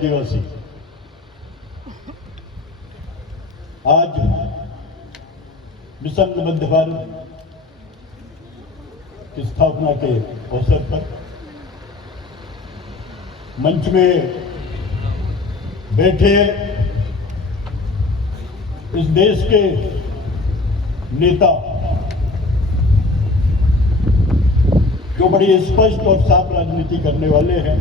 आदिवासी आज मिशन मध्य भारत की स्थापना के अवसर पर मंच में बैठे इस देश के नेता जो बड़ी स्पष्ट और साफ राजनीति करने वाले हैं,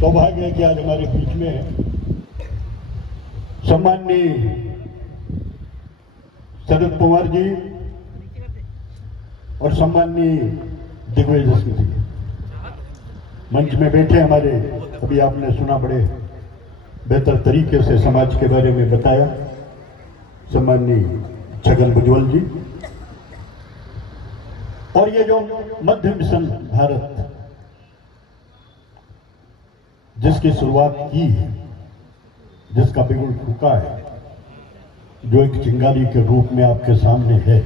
सौभाग्य है कि आज हमारे बीच में है सम्माननीय शरद पवार जी और सम्माननीय दिग्विजय सिंह जी मंच में बैठे। हमारे अभी आपने सुना, बड़े बेहतर तरीके से समाज के बारे में बताया सम्माननीय छगन भुजबल जी। और ये जो मध्य मिशन भारत जिसकी शुरुआत की है, जिसका बिगुल फूका है, जो एक चिंगारी के रूप में आपके सामने है,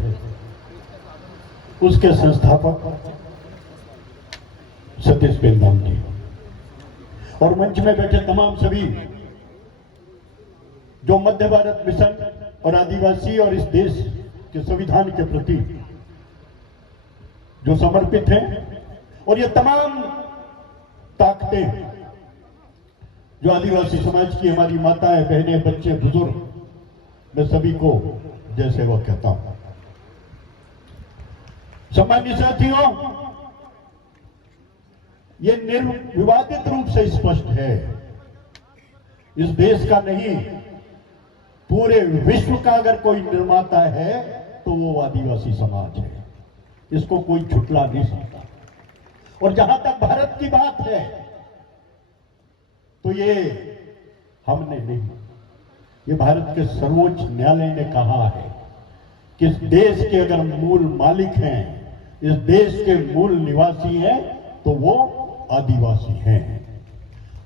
उसके संस्थापक सतीश पेंदाम जी और मंच में बैठे तमाम सभी जो मध्य भारत मिशन और आदिवासी और इस देश के संविधान के प्रति जो समर्पित हैं, और ये तमाम ताकतें जो आदिवासी समाज की हमारी माताएं, बहनें, बच्चे, बुजुर्ग, मैं सभी को जय सेवक कहता हूं। सम्मानित साथियों, ये निर्विवादित रूप से स्पष्ट है, इस देश का नहीं पूरे विश्व का अगर कोई निर्माता है तो वो आदिवासी समाज है। इसको कोई झुठला नहीं सकता। और जहां तक भारत की बात है तो ये हमने नहीं, ये भारत के सर्वोच्च न्यायालय ने कहा है कि इस देश के अगर मूल मालिक हैं, इस देश के मूल निवासी हैं, तो वो आदिवासी हैं।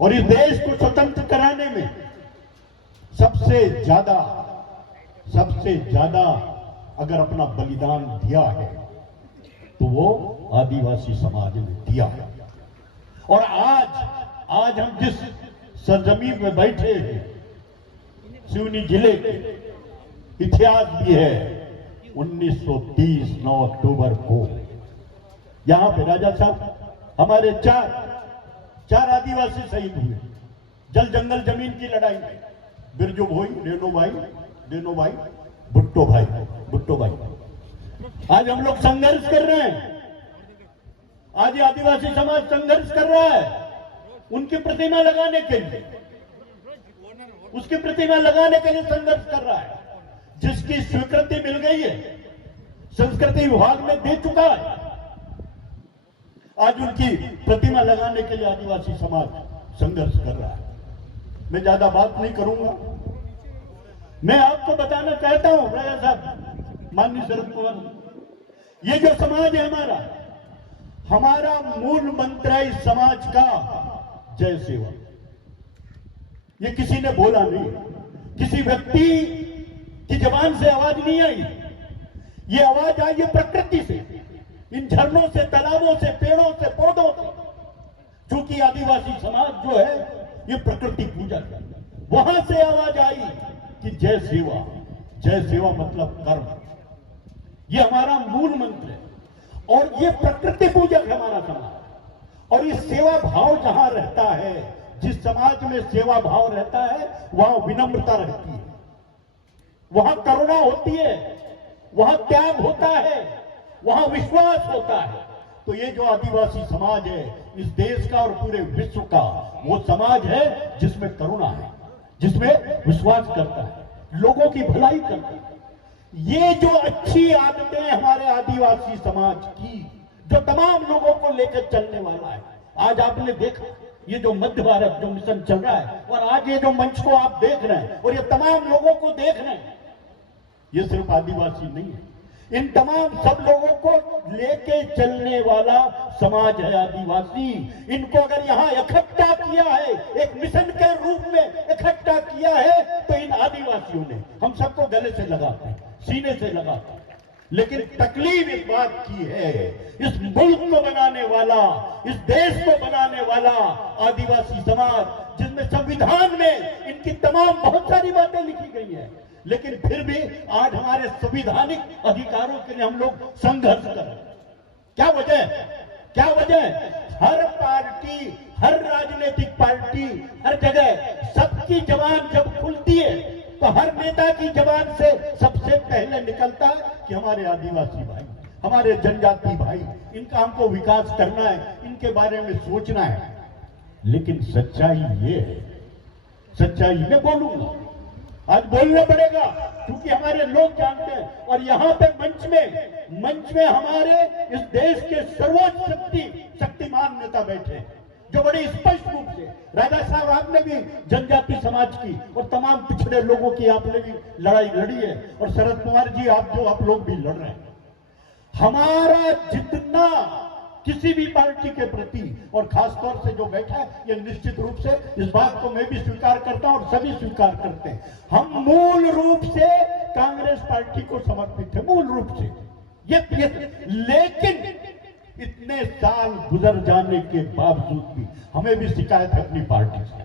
और इस देश को स्वतंत्र कराने में सबसे ज्यादा अगर अपना बलिदान दिया है तो वो आदिवासी समाज ने दिया है। और आज हम जिस सरजमीन में बैठे हैं, सिवनी जिले के इतिहास भी है। 1930 9 अक्टूबर को यहां पे राजा साहब हमारे चार आदिवासी शहीद हुए जल जंगल जमीन की लड़ाई में। बिरजू भाई, रेणु भाई, भुट्टो भाई। आज हम लोग संघर्ष कर रहे हैं, आज ये आदिवासी समाज संघर्ष कर रहा है उनकी प्रतिमा लगाने के लिए, उसकी प्रतिमा लगाने के लिए संघर्ष कर रहा है, जिसकी स्वीकृति मिल गई है, संस्कृति विभाग में दे चुका है। आज उनकी प्रतिमा लगाने के लिए आदिवासी समाज संघर्ष कर रहा है। मैं ज्यादा बात नहीं करूंगा। मैं आपको बताना चाहता हूं राजा साहब, माननीय शरद पवार, ये जो समाज है हमारा मूल मंत्र है इस समाज का जय सेवा। ये किसी ने बोला नहीं, किसी व्यक्ति की जबान से आवाज नहीं आई। ये आवाज आई है प्रकृति से, इन झरनों से, तालाबों से, पेड़ों से, पौधों से। क्योंकि आदिवासी समाज जो है ये प्रकृति पूजक है, वहां से आवाज आई कि जय सेवा मतलब कर्म। ये हमारा मूल मंत्र है और ये प्रकृति पूजक है हमारा समाज। और ये सेवा भाव जहां रहता है, जिस समाज में सेवा भाव रहता है, वहां विनम्रता रहती है, वहां करुणा होती है, वहां त्याग होता है, वहां विश्वास होता है। तो ये जो आदिवासी समाज है इस देश का और पूरे विश्व का, वो समाज है जिसमें करुणा है, जिसमें विश्वास करता है, लोगों की भलाई करता है। ये जो अच्छी आदतें हमारे आदिवासी समाज की, जो तमाम लोगों को लेकर चलने वाला है। आज आपने देखा ये जो मध्य भारत जो मिशन चल रहा है, और आज ये जो मंच को आप देख रहे हैं और ये तमाम लोगों को देख रहे हैं, ये सिर्फ आदिवासी नहीं है, इन तमाम सब लोगों को लेके चलने वाला समाज है आदिवासी। इनको अगर यहाँ इकट्ठा किया है, एक मिशन के रूप में इकट्ठा किया है, तो इन आदिवासियों ने हम सबको गले से लगाते हैं, सीने से लगाते हैं। लेकिन तकलीफ इस बात की है, इस मुल्क को बनाने वाला, इस देश को बनाने वाला आदिवासी समाज, जिसमें संविधान में इनकी तमाम बहुत सारी बातें लिखी गई है, लेकिन फिर भी आज हमारे संविधानिक अधिकारों के लिए हम लोग संघर्ष कर रहे हैं। क्या वजह है? क्या वजह है? हर पार्टी, हर राजनीतिक पार्टी, हर जगह सबकी जबान जब खुलती है तो हर नेता की जबान से सबसे पहले निकलता है कि हमारे आदिवासी भाई, हमारे जनजाति भाई, इनका हमको विकास करना है, इनके बारे में सोचना है। लेकिन सच्चाई ये है, सच्चाई मैं बोलूंगा, आज बोलना पड़ेगा, क्योंकि हमारे लोग जानते हैं। और यहाँ पे मंच में हमारे इस देश के सर्वोच्च शक्तिमान नेता बैठे हैं, जो बड़ी स्पष्ट रूप से, राजा साहब आपने भी जनजाति समाज की और तमाम पिछड़े लोगों की आपने भी लड़ाई लड़ी है, और शरद पवार जी आप लोग भी लड़ रहे हैं। हमारा जितना किसी भी पार्टी के प्रति, और खासतौर से जो बैठा है, ये निश्चित रूप से इस बात को मैं भी स्वीकार करता हूं और सभी स्वीकार करते हैं, हम मूल रूप से कांग्रेस पार्टी को समर्पित है, मूल रूप से ये लेकिन इतने साल गुजर जाने के बावजूद भी हमें भी शिकायत है अपनी पार्टी से,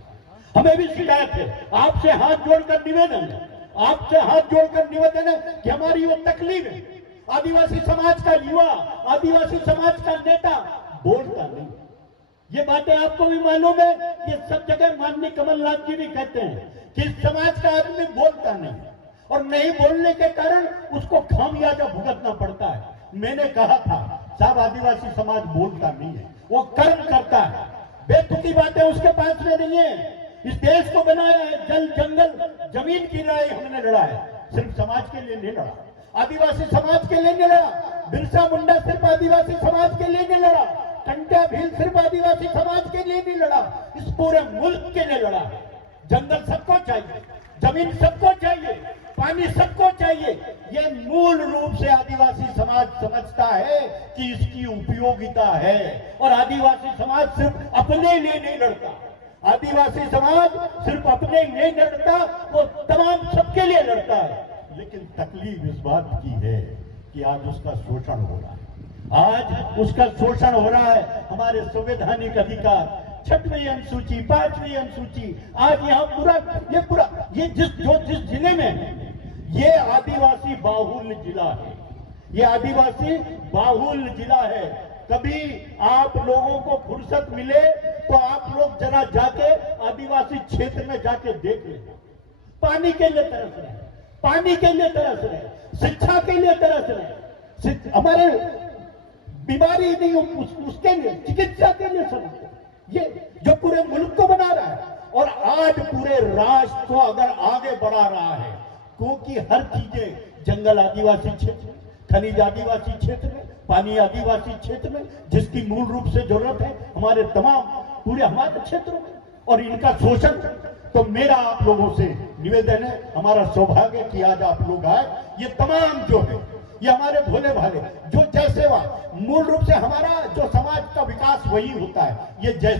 हमें भी शिकायत है। आपसे हाथ जोड़कर निवेदन है, आपसे हाथ जोड़कर निवेदन है कि हमारी वो तकलीफ है। आदिवासी समाज का युवा, आदिवासी समाज का नेता बोलता नहीं। ये बातें आपको भी मालूम है, ये सब जगह माननीय कमलनाथ जी भी कहते हैं कि समाज का आदमी बोलता नहीं, और नहीं बोलने के कारण उसको खामियाजा भुगतना पड़ता है। मैंने कहा था साहब, आदिवासी समाज बोलता नहीं है, वो कर्म करता है, बेतुकी बातें उसके पास में नहीं है। इस देश को बनाया है, जल जंगल जमीन की लड़ाई हमने लड़ा है, सिर्फ समाज के लिए नहीं लड़ा, आदिवासी समाज के लिए नहीं लड़ा। बिरसा मुंडा सिर्फ आदिवासी समाज के लिए नहीं लड़ा, कंटिया भील सिर्फ आदिवासी समाज के लिए नहीं लड़ा, इस पूरे मुल्क के लिए लड़ा। जंगल सबको चाहिए, जमीन सबको चाहिए, पानी सबको चाहिए। ये मूल रूप से आदिवासी समाज समझता है कि इसकी उपयोगिता है, और आदिवासी समाज सिर्फ अपने लिए नहीं लड़ता, आदिवासी समाज सिर्फ अपने लिए नहीं लड़ता, वो तमाम सबके लिए लड़ता है। लेकिन तकलीफ इस बात की है कि आज उसका शोषण हो रहा है, आज उसका शोषण हो रहा है। हमारे संवैधानिक अधिकार, 6वीं अनुसूची, 5वीं अनुसूची, आज यहाँ पूरा ये जिस जिले में, ये आदिवासी बाहुल्य जिला है, ये आदिवासी बाहुल्य जिला है। कभी आप लोगों को फुर्सत मिले तो आप लोग जरा जाके आदिवासी क्षेत्र में जाके देख लें। पानी के लिए तरस रहे, पानी के लिए तरस रहे, शिक्षा के लिए तरस रहे, हमारे बीमारी नहीं उसके लिए, चिकित्सा के लिए समझते, ये जो पूरे मुल्क को बना रहा है, और आज पूरे राष्ट्र को अगर आगे बढ़ा रहा है, क्योंकि हर चीजें, जंगल आदिवासी क्षेत्र, खनिज आदिवासी क्षेत्र में, पानी आदिवासी क्षेत्र में, जिसकी मूल रूप से जरूरत है हमारे तमाम पूरे हमारे क्षेत्रों में, और इनका शोषण। तो मेरा आप लोगों से निवेदन है, हमारा सौभाग्य कि आज आप लोग आए, ये तमाम जो है, ये हमारे भोले भाले जो जय सेवा, मूल रूप से हमारा जो समाज का विकास वही होता है, ये जय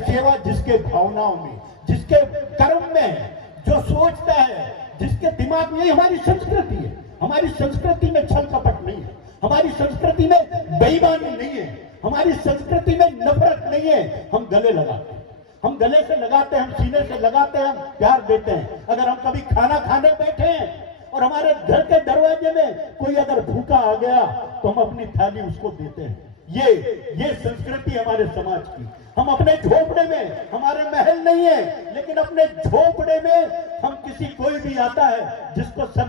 सेवा जिसके भावनाओं में, जिसके कर्म में है, जो सोचता है, जिसके दिमाग में, हमारी संस्कृति है। हमारी संस्कृति में छल कपट नहीं है, हमारी संस्कृति में बेईमानी नहीं है, हमारी संस्कृति में नफरत नहीं है। हम गले लगाते हैं, हम गले से लगाते हैं, हम सीने से लगाते हैं, हम प्यार देते हैं। अगर हम कभी खाना खाने बैठे हैं और हमारे घर के दरवाजे में कोई अगर भूखा आ गया तो हम अपनी थाली उसको देते हैं। ये संस्कृति हमारे समाज की। हम अपने झोपड़े में, हमारे महल नहीं है, लेकिन अपने झोपड़े में हम कोई भी आता है जिसको सर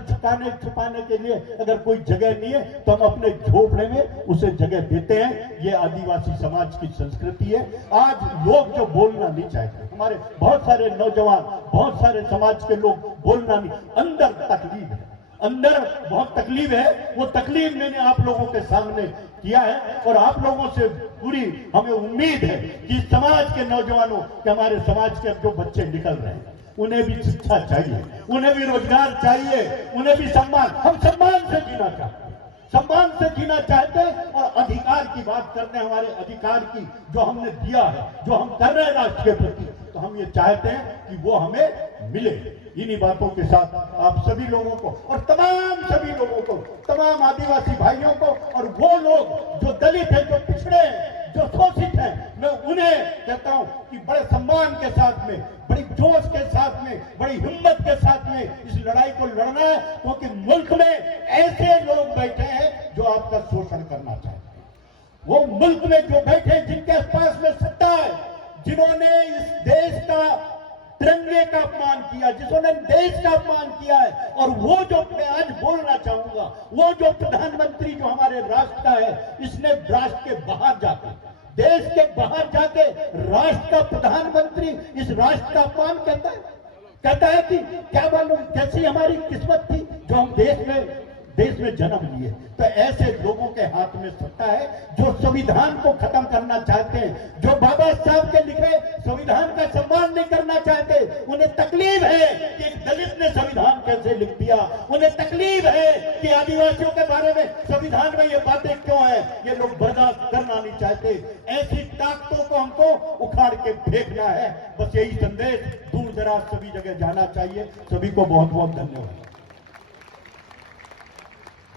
छुपाने के लिए अगर कोई जगह नहीं है तो हम अपने झोपड़े में उसे जगह देते हैं। ये आदिवासी समाज की संस्कृति है। आज लोग जो बोलना नहीं चाहते, हमारे बहुत सारे नौजवान, बहुत सारे समाज के लोग बोलना नहीं, अंदर तकलीफ है, अंदर बहुत तकलीफ है। वो तकलीफ मैंने आप लोगों के सामने किया है, और आप लोगों से पूरी हमें उम्मीद है कि समाज के नौजवानों के, हमारे समाज के जो बच्चे निकल रहे हैं, उन्हें भी शिक्षा चाहिए, उन्हें भी रोजगार चाहिए, उन्हें भी सम्मान। हम सम्मान से जीना चाहते हैं, सम्मान से जीना चाहते हैं, और अधिकार की बात करते हैं, हमारे अधिकार की जो हमने दिया है, जो हम कर रहे हैं राष्ट्र के प्रति, तो हम ये चाहते हैं कि वो हमें मिले। इन्हीं बातों के साथ आप सभी लोगों को और तमाम सभी लोगों को, तमाम आदिवासी भाइयों को और वो लोग जो दलित हैं, जो पिछड़े हैं, जो शोषित हैं, मैं उन्हें कहता हूं कि बड़े सम्मान के साथ में, बड़ी जोश के साथ में, बड़ी हिम्मत के साथ में इस लड़ाई को लड़ना है, क्योंकि मुल्क में ऐसे लोग बैठे हैं जो आपका शोषण करना चाहते हैं। वो मुल्क में जो बैठे हैं, जिनके पास में सत्ता है, जिन्होंने इस देश का तिरंगे का अपमान किया, जिन्होंने देश का अपमान किया है, और वो जो मैं आज बोलना चाहूंगा, वो जो प्रधानमंत्री जो हमारे राष्ट्र का है, इसने राष्ट्र के बाहर जाके, देश के बाहर जाके राष्ट्र का प्रधानमंत्री इस राष्ट्र का अपमान कहता है कि क्या मालूम कैसी हमारी किस्मत थी जो हम देश में जन्म लिए। तो ऐसे लोगों के हाथ में सत्ता है जो संविधान को खत्म करना चाहते हैं, जो बाबा साहब के लिखे संविधान का सम्मान नहीं करना चाहते। उन्हें तकलीफ है कि एक दलित ने संविधान कैसे लिख दिया, उन्हें तकलीफ है कि आदिवासियों के बारे में संविधान में ये बातें क्यों है, ये लोग बर्दाश्त करना नहीं चाहते। ऐसी ताकतों को हमको उखाड़ के फेंकना है। बस यही संदेश दूर दराज सभी जगह जाना चाहिए। सभी को बहुत बहुत धन्यवाद।